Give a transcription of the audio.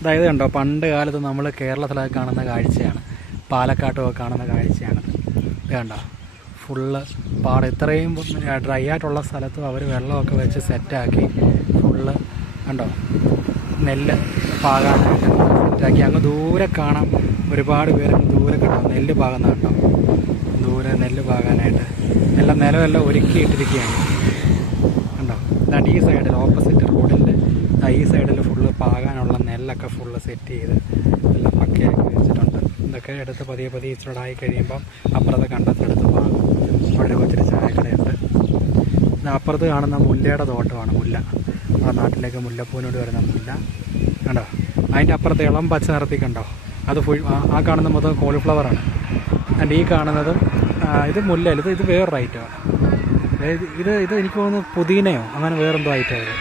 അതായത് കണ്ടോ, പണ്ട് കാലത്ത് നമ്മൾ കേരളത്തിലൊക്കെ കാണുന്ന കാഴ്ചയാണ്, പാലക്കാട്ടുമൊക്കെ കാണുന്ന കാഴ്ചയാണ്. ഇത് കണ്ടോ, ഫുള്ള് ഇത്രയും ഡ്രൈ ആയിട്ടുള്ള സ്ഥലത്തും അവർ വെള്ളമൊക്കെ വെച്ച് സെറ്റാക്കി ഫുള്ള് കണ്ടോ നെല്ല് പാകാനായിട്ട് സെറ്റാക്കി. അങ്ങ് ദൂരെ കാണാം ഒരുപാട് പേര് ദൂരെ കണ്ടോ നെല്ല് പാകുന്ന കണ്ടോ, ദൂരെ നെല്ല് പാകാനായിട്ട് എല്ലാം നിലമെല്ലാം ഒരുക്കിയിട്ടിരിക്കുകയാണ് കണ്ടോ. എന്നിട്ട് ഈ സൈഡിൽ ഓപ്പോസിറ്റ് റോഡിൻ്റെ ഈ സൈഡിൽ ഫുള്ള് പാകാനുള്ള നെല്ലൊക്കെ ഫുള്ള് സെറ്റ് ചെയ്ത് എല്ലാം പക്കയാക്കി വെച്ചിട്ടുണ്ട്. ഇതൊക്കെ എടുത്ത് പതിയെ പതിയെ ഇച്ചിരൂടായി കഴിയുമ്പം അപ്പുറത്തെ കണ്ടത്തെടുത്ത് പാകും. അവിടെ ഒത്തിരി ചായക്കടയുണ്ട്. അപ്പുറത്ത് കാണുന്ന മുല്ലയുടെ തോട്ടമാണ്. മുല്ല, നമ്മുടെ നാട്ടിലേക്ക് മുല്ലപ്പൂവിനോട് വരുന്ന മുല്ല കണ്ടോ. അതിൻ്റെ അപ്പുറത്ത് ഇളം പച്ച നിറത്തി കണ്ടോ, അത് ഫുൾ ആ കാണുന്ന മൊത്തം കോളിഫ്ലവറാണ്. ആൻഡ് ഈ കാണുന്നതും ഇത് മുല്ല, ഇത് വേറൊരു ഐറ്റമാണ്. ഇത് എനിക്ക് തോന്നുന്നു പുതിനയോ അങ്ങനെ വേറെന്തോ ഐറ്റമാണ്.